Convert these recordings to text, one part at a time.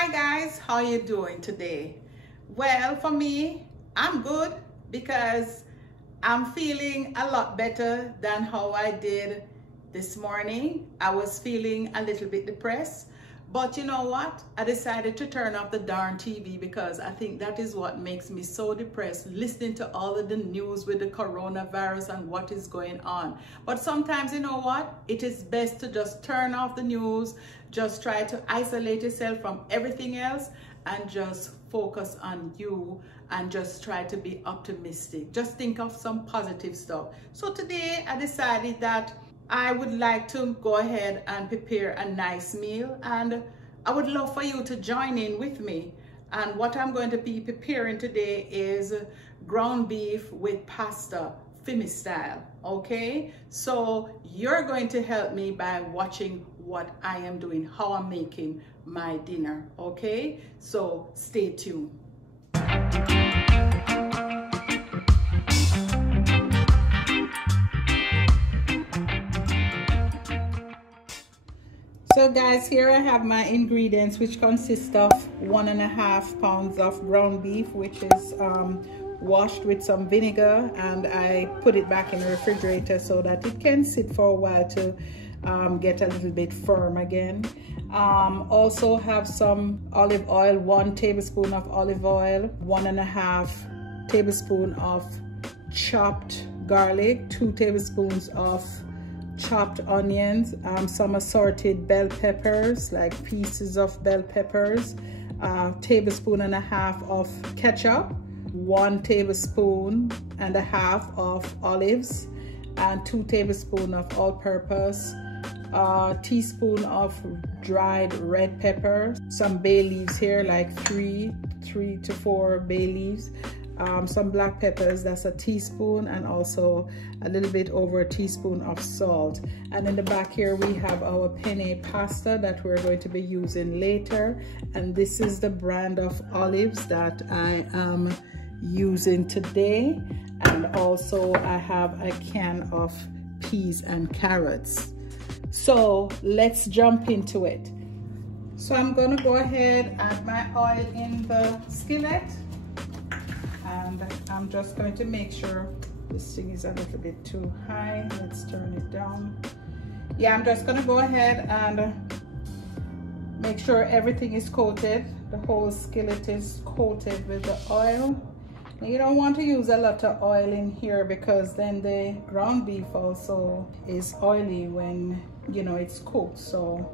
Hi guys, how you doing today? Well, for me, I'm good because I'm feeling a lot better than how I did this morning. I was feeling a little bit depressed, but you know what? I decided to turn off the darn TV because I think that is what makes me so depressed, listening to all of the news with the coronavirus and what is going on. But sometimes, you know what? It is best to just turn off the news, just try to isolate yourself from everything else and just focus on you and just try to be optimistic. Just think of some positive stuff. So today I decided that I would like to go ahead and prepare a nice meal, and I would love for you to join in with me. And what I'm going to be preparing today is ground beef with pasta, Fimi style, okay? So you're going to help me by watching what I am doing, how I'm making my dinner, okay? So stay tuned. So guys, here I have my ingredients, which consist of 1.5 pounds of ground beef, which is washed with some vinegar, and I put it back in the refrigerator so that it can sit for a while to get a little bit firm again. Also have some olive oil, 1 tablespoon of olive oil, 1.5 tablespoon of chopped garlic, 2 tablespoons of chopped onions, some assorted bell peppers, like pieces of bell peppers, 1.5 tablespoons of ketchup, 1.5 tablespoons of olives, and 2 tablespoons of all-purpose, a teaspoon of dried red pepper, some bay leaves here, like 3 to 4 bay leaves, some black peppers, that's a teaspoon, and also a little bit over a teaspoon of salt. And in the back here we have our penne pasta that we're going to be using later, and this is the brand of olives that I am using today. And also I have a can of peas and carrots. So let's jump into it. So I'm going to go ahead and add my oil in the skillet, and I'm just going to make sure this thing is a little bit too high. Let's turn it down. Yeah, I'm just gonna go ahead and make sure everything is coated. The whole skillet is coated with the oil. Now, you don't want to use a lot of oil in here because then the ground beef also is oily when, you know, it's cooked. So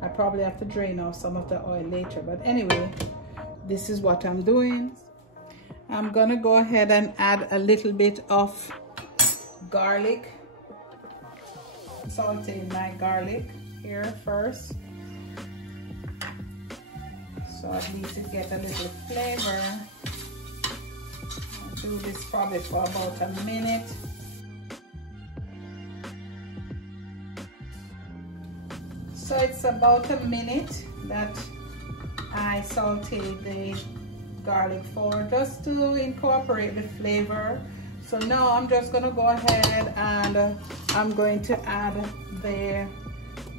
I probably have to drain off some of the oil later. But anyway, this is what I'm doing. I'm gonna go ahead and add a little bit of garlic. Saute my garlic here first, so at least it gets a little flavor. I'll do this probably for about a minute. So it's about a minute that I sauteed the garlic for, just to incorporate the flavor. So now I'm just going to go ahead and I'm going to add the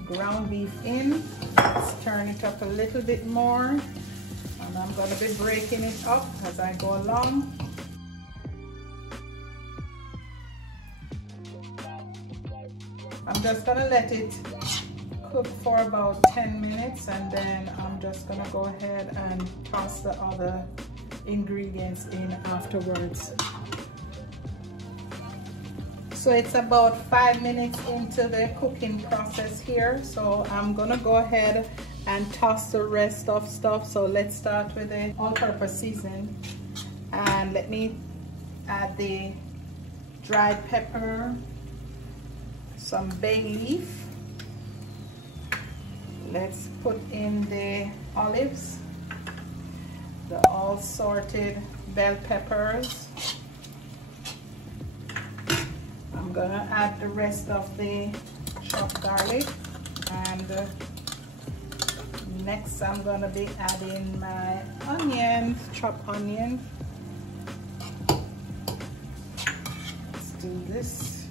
ground beef in. Let's turn it up a little bit more, and I'm going to be breaking it up as I go along. I'm just going to let it cook for about 10 minutes, and then I'm just gonna go ahead and toss the other ingredients in afterwards. So it's about 5 minutes into the cooking process here, so I'm gonna go ahead and toss the rest of stuff. So let's start with the all-purpose seasoning, and let me add the dried pepper, some bay leaf. Let's put in the olives, the all sorted bell peppers. I'm gonna add the rest of the chopped garlic, and next I'm gonna be adding my onions, chopped onion. Let's do this.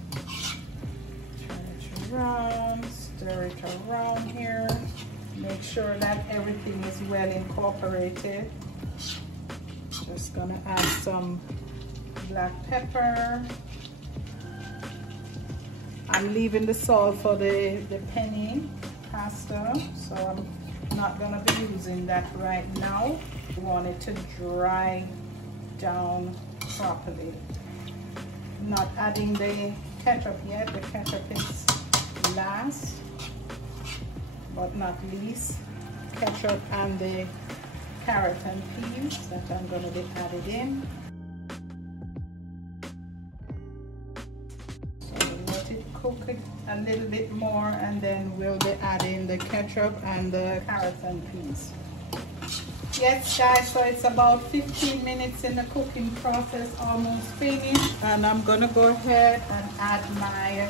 Turn it around, stir it around here. Make sure that everything is well incorporated. Just gonna add some black pepper. I'm leaving the salt for the penne pasta, so I'm not gonna be using that right now. We want it to dry down properly. Not adding the ketchup yet. The ketchup is last but not least. Ketchup and the carrot and peas that I'm going to be added in. So let it cook a little bit more, and then we'll be adding the ketchup and the carrots and peas. Yes guys, so it's about 15 minutes in the cooking process, almost finished, and I'm gonna go ahead and add my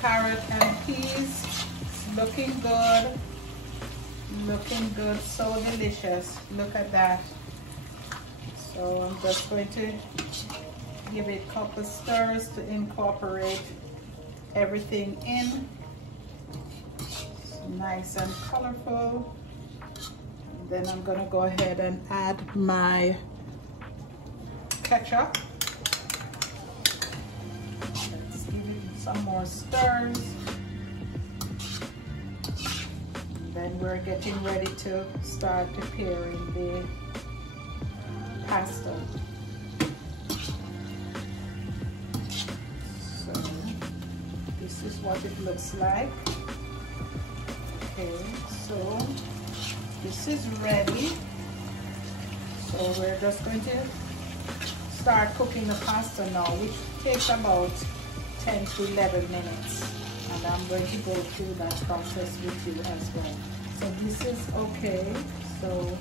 carrot and peas. It's looking good, so delicious. Look at that. So I'm just going to give it a couple stirs to incorporate everything in. It's nice and colorful. Then I'm gonna go ahead and add my ketchup. Let's give it some more stirs. And then we're getting ready to start preparing the pasta. So this is what it looks like. Okay, so this is ready. So we're just going to start cooking the pasta now, which takes about 10 to 11 minutes. And I'm going to go through that process with you as well. So this is okay. So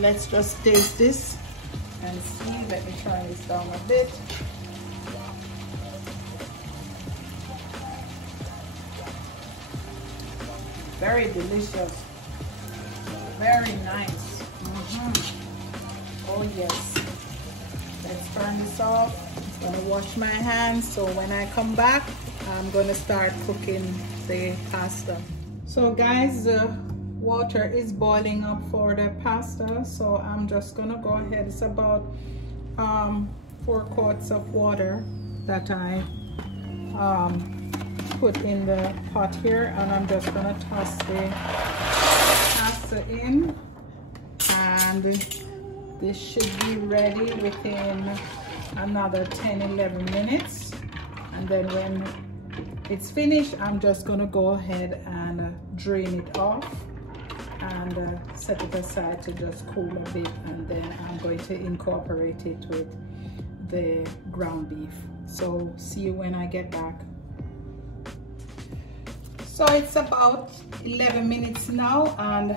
let's just taste this and see. Let me turn this down a bit. Very delicious, very nice. Oh yes. Let's turn this off. I'm gonna wash my hands, so when I come back I'm gonna start cooking the pasta. So guys, the water is boiling up for the pasta, so I'm just gonna go ahead. It's about 4 quarts of water that I put in the pot here, and I'm just gonna toss the pasta in, and this should be ready within another 10-11 minutes. And then when it's finished, I'm just gonna go ahead and drain it off and set it aside to just cool a bit, and then I'm going to incorporate it with the ground beef. So see you when I get back. So it's about 11 minutes now, and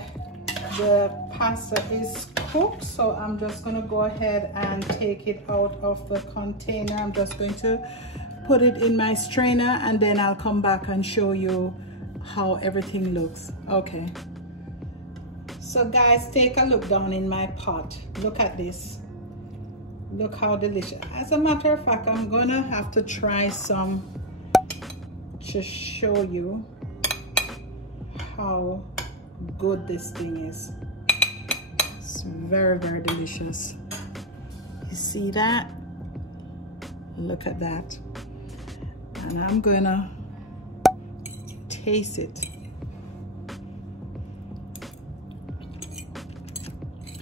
the pasta is cooked. So I'm just gonna go ahead and take it out of the container. I'm just going to put it in my strainer, and then I'll come back and show you how everything looks. Okay. So guys, take a look down in my pot. Look at this. Look how delicious. As a matter of fact, I'm gonna have to try some to show you how good this thing is. It's very, very delicious. You see that? Look at that. And I'm gonna taste it.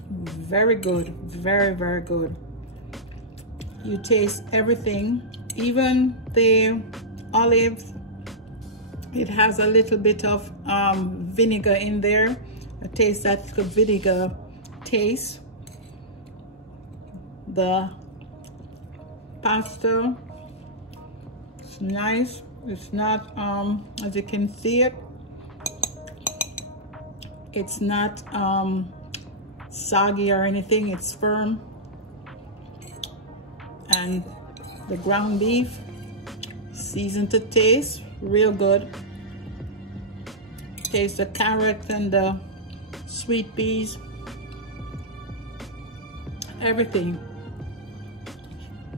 Very good, very, very good. You taste everything, even the olives. It has a little bit of vinegar in there. I taste that vinegar taste. The pasta, it's nice. It's not, as you can see it, it's not soggy or anything. It's firm. And the ground beef, seasoned to taste, real good. Taste the carrot and the sweet peas, everything.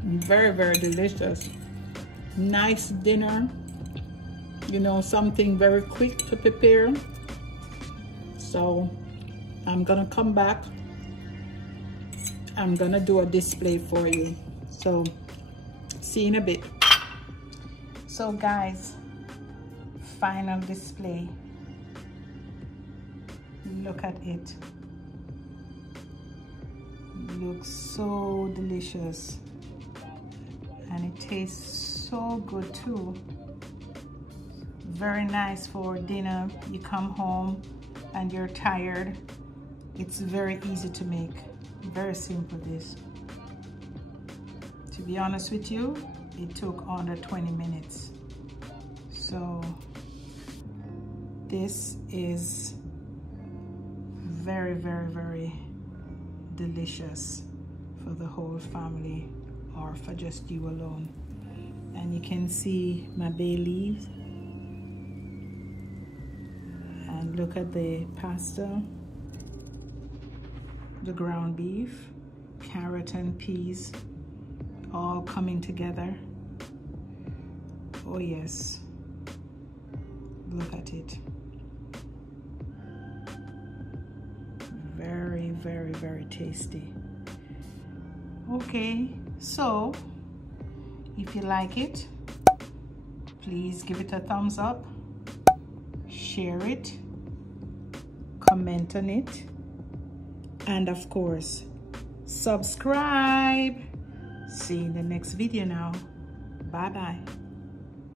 Very, very delicious. Nice dinner. you know, something very quick to prepare. So I'm gonna come back. I'm gonna do a display for you. So see you in a bit. So guys, final display. Look at it. Looks so delicious, and it tastes so good too. Very nice for dinner. You come home and you're tired. It's very easy to make. Very simple dish. To be honest with you, it took under 20 minutes. So this is very, very, very delicious for the whole family or for just you alone. And you can see my bay leaves, and look at the pasta, the ground beef, carrot and peas all coming together. Oh yes, look at it. Very, very, very tasty. Okay, so if you like it, please give it a thumbs up, share it, comment on it, and of course, subscribe. See you in the next video now. Bye bye.